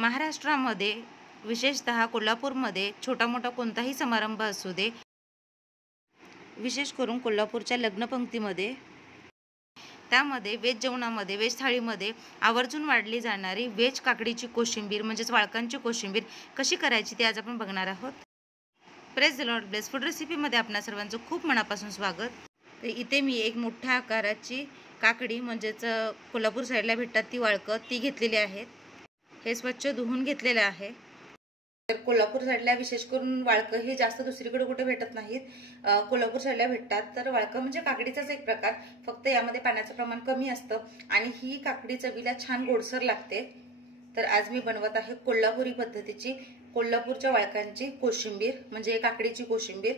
महाराष्ट्रामध्ये विशेषतः कोल्हापूरमध्ये छोटा मोठा कोणताही समारंभ असू दे, विशेष करून कोल्हापूरच्या लग्नपंक्तीमध्ये त्यामध्ये वेज जेवणामध्ये वेज थाळीमध्ये आवर्जून वाढली जाणारी वेज काकडीची कोशिंबीर म्हणजेच वाळकांची कोशिंबीर कशी करायची ते आज आपण बघणार आहोत. Praise the lord. Bless food रेसिपीमध्ये आपणा सर्वांचं खूप मनापासून स्वागत. तर इथे मी एक मोठ्या आकाराची काकडी म्हणजेच कोल्हापूर साईडला भेटतात ती वाळकं ती घेतलेली आहेत. हे स्वच्छ धुवून घेतलेलं आहे. तर कोल्हापूर साईडला विशेष करून वाळकं हे जास्त दुसरीकडे कुठे भेटत नाहीत, कोल्हापूर साईडला भेटतात. तर वाळकं म्हणजे काकडीचाच एक प्रकार, फक्त यामध्ये पाण्याचं प्रमाण कमी असतं आणि ही काकडी चवीला छान गोडसर लागते. तर आज मी बनवत आहे कोल्हापुरी पद्धतीची कोल्हापूरच्या वाळकांची कोशिंबीर म्हणजे काकडीची कोशिंबीर.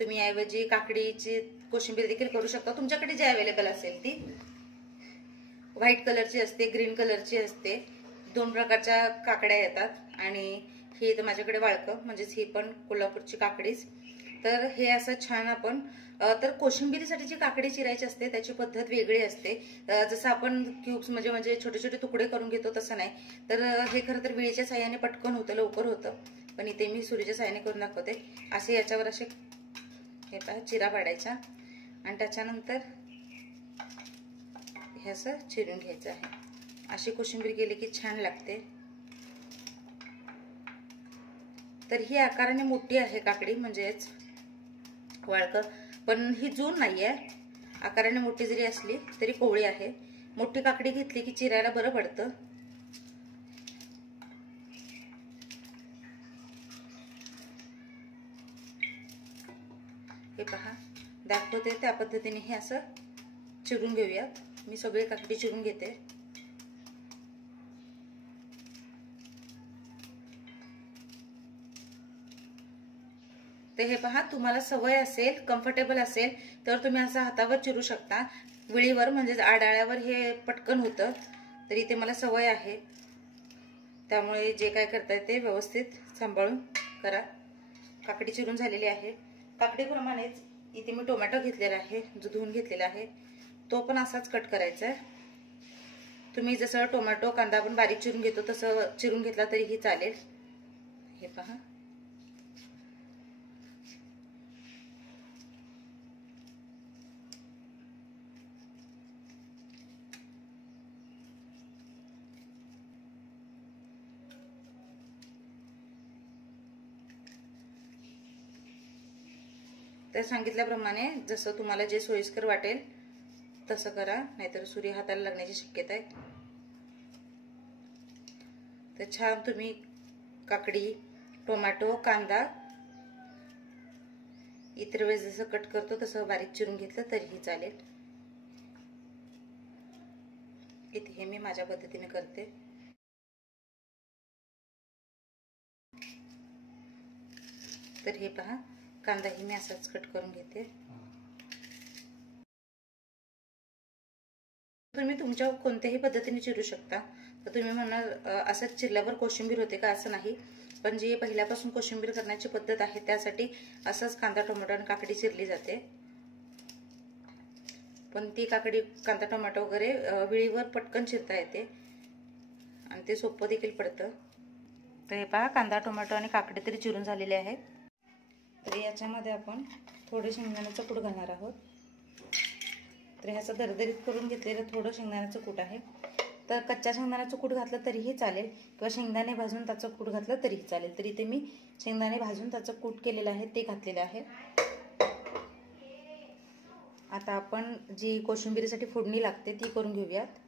तुम्ही याऐवजी काकडीची कोशिंबीर देखील करू शकता. तुमच्याकडे जे अवेलेबल असेल ती व्हाईट कलरची असते, ग्रीन कलरची असते, दोन प्रकारच्या काकड्या येतात आणि ही तर माझ्याकडे वाळकं म्हणजेच ही पण कोल्हापूरची काकडीच. तर हे असं छान आपण तर कोशिंबीरीसाठी जी काकडी चिरायची असते त्याची पद्धत वेगळी असते. जसं आपण क्यूब्स म्हणजे छोटे छोटे तुकडे करून घेतो तसं नाही. तर हे खरं तर विळीच्या साह्याने पटकन होतं, लवकर होतं, पण इथे मी सुरीच्या साह्याने करून दाखवते. असे याच्यावर असे हे पहा चिरा पाडायचा आणि त्याच्यानंतर हे असं चिरून घ्यायचं आहे. अशी कोशिंबीर केली की छान लागते. तर ही आकाराने मोठी आहे काकडी म्हणजेच वाळकं, पण ही जून नाही आहे. आकाराने मोठी जरी असली तरी कोवळी आहे. मोठी काकडी घेतली की चिरायला बरं पडतं. हे पहा दाखवते त्या पद्धतीने हे असं चिरून घेऊयात. मी सगळी काकडी चिरून घेते. तर हे पहा, तुम्हाला सवय असेल, कम्फर्टेबल असेल तर तुम्ही असं हातावर चिरू शकता, विळीवर म्हणजे आडाळ्यावर हे पटकन होतं. तर इथे मला सवय आहे त्यामुळे जे काय करताय ते व्यवस्थित सांभाळून करा. काकडी चिरून झालेली आहे. काकडीप्रमाणेच इथे मी टोमॅटो घेतलेला आहे, जो धुवून घेतलेला आहे, तो पण असाच कट करायचा आहे. तुम्ही जसं टोमॅटो कांदा पण बारीक चिरून घेतो तसं चिरून घेतला तरीही चालेल. हे पहा, तर सांगितल्याप्रमाणे जसं तुम्हाला जे सोयीस्कर वाटेल तसं करा, नाहीतर सुरी हाताला लागण्याची शक्यता आहे. तर छान तुम्ही काकडी, टोमॅटो, कांदा इतर वेळेस जसं कट करतो तसं बारीक चिरून घेतलं तरीही चालेल. इथे हे मी माझ्या पद्धतीने करते. तर हे पहा, कांदाही मी असाच कट करून घेते. तुम्ही तुमच्या कोणत्याही पद्धतीने चिरू शकता. तर तुम्ही म्हणाल असंच चिरल्यावर कोशिंबीर होते का, असं नाही. पण जी पहिल्यापासून कोशिंबीर करण्याची पद्धत आहे त्यासाठी असंच कांदा, टोमॅटो आणि काकडी चिरली जाते. पण ती काकडी, कांदा, टोमॅटो वगैरे विळीवर पटकन चिरता येते आणि ते सोपं देखील पडतं. तर हे पहा, कांदा, टोमॅटो आणि काकडी तरी चिरून झालेले आहेत. तर याच्यामध्ये आपण थोडे शेंगदाण्याचं कूट घालणार आहोत. तर ह्याचं दरदरीत करून घेतलेलं थोडं शेंगदाण्याचं कूट आहे. तर कच्च्या शेंगदाण्याचं कूट घातलं तरीही चालेल किंवा शेंगदाणे भाजून त्याचं कूट घातलं तरीही चालेल. तर इथे मी शेंगदाणे भाजून त्याचं कूट केलेलं आहे ते घातलेलं आहे. आता आपण जी कोशिंबीरीसाठी फोडणी लागते ती करून घेऊयात.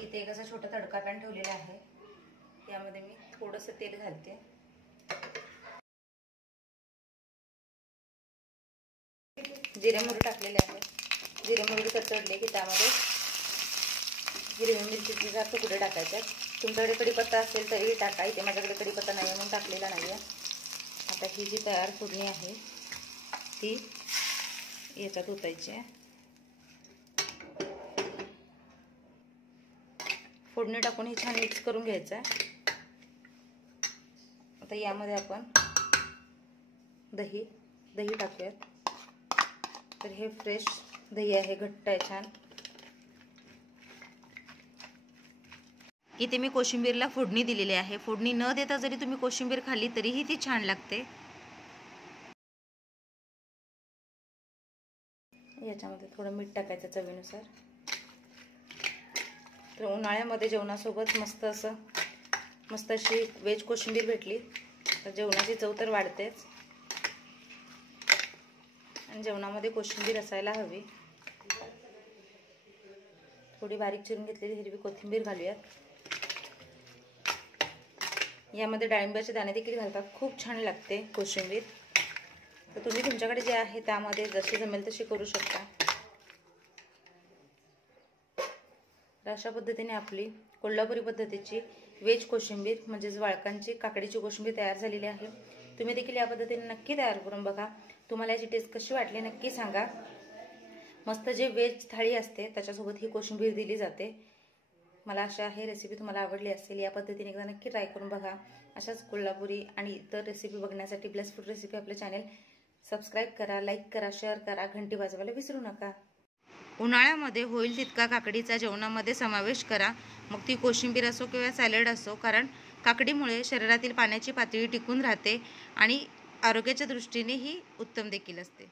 इथे एक असा छोटा तडका पॅन ठेवलेला आहे. यामध्ये मी थोडंसं तेल घालते. जिरे मोहरी टाकलेले आहे. जिरे मोहरी तडतडले की त्यामध्ये हिरवी मिरचीचे तुकडे टाकायचे. तुमच्याकडे कढीपत्ता असेल तरीही टाका. इथे माझ्याकडे कढीपत्ता नाही म्हणून टाकलेला नाही आहे. आता ही जी तयार फोडणी आहे ती याच्यात ओतायची आहे. फोडणी टाकून ही छान मिक्स करून घ्यायचं आहे. आता यामध्ये आपण दही टाकूयात. तर हे फ्रेश दही आहे, घट्ट आहे छान. इथे मी कोशिंबीरला फोडणी दिलेली आहे. फोडणी न देता जरी तुम्ही कोशिंबीर खाल्ली तरीही ती छान लागते. याच्यामध्ये थोडं मीठ टाकायचं चवीनुसार. तर उन्हाळ्यामध्ये जेवणासोबत मस्त अशी व्हेज कोशिंबीर भेटली तर जेवणाची चव तर वाढतेच. आणि जेवणामध्ये कोशिंबीर असायला हवी. थोडी बारीक चिरून घेतलेली हिरवी कोथिंबीर घालूयात. यामध्ये डाळिंबाचे दाणे देखील घालतात. खूप छान लागते कोशिंबीर. तर तुम्ही तुमच्याकडे जे आहे त्यामध्ये जशी जमेल तशी करू शकता. तर अशा पद्धतीने आपली कोल्हापुरी पद्धतीची व्हेज कोशिंबीर म्हणजेच वाळकांची काकडीची कोशिंबीर तयार झालेली आहे. तुम्ही देखील या पद्धतीने नक्की तयार करून बघा. तुम्हाला याची टेस्ट कशी वाटली नक्की सांगा. मस्त जे व्हेज थाळी असते त्याच्यासोबत ही कोशिंबीर दिली जाते. मला आशा आहे रेसिपी तुम्हाला आवडली असेल. या पद्धतीने एकदा नक्की ट्राय करून बघा. अशाच कोल्हापुरी आणि इतर रेसिपी बघण्यासाठी ब्लेस फूड रेसिपी आपले चॅनल सबस्क्राईब करा, लाईक करा, शेअर करा, घंटी वाजवायला विसरू नका. उन्हाळ्यामध्ये होईल तितका काकडीचा जेवणामध्ये समावेश करा. मग ती कोशिंबीर असो किंवा सॅलड असो, कारण काकडीमुळे शरीरातील पाण्याची पातळी टिकून राहते आणि आरोग्याच्या दृष्टीनेही उत्तम देखील असते.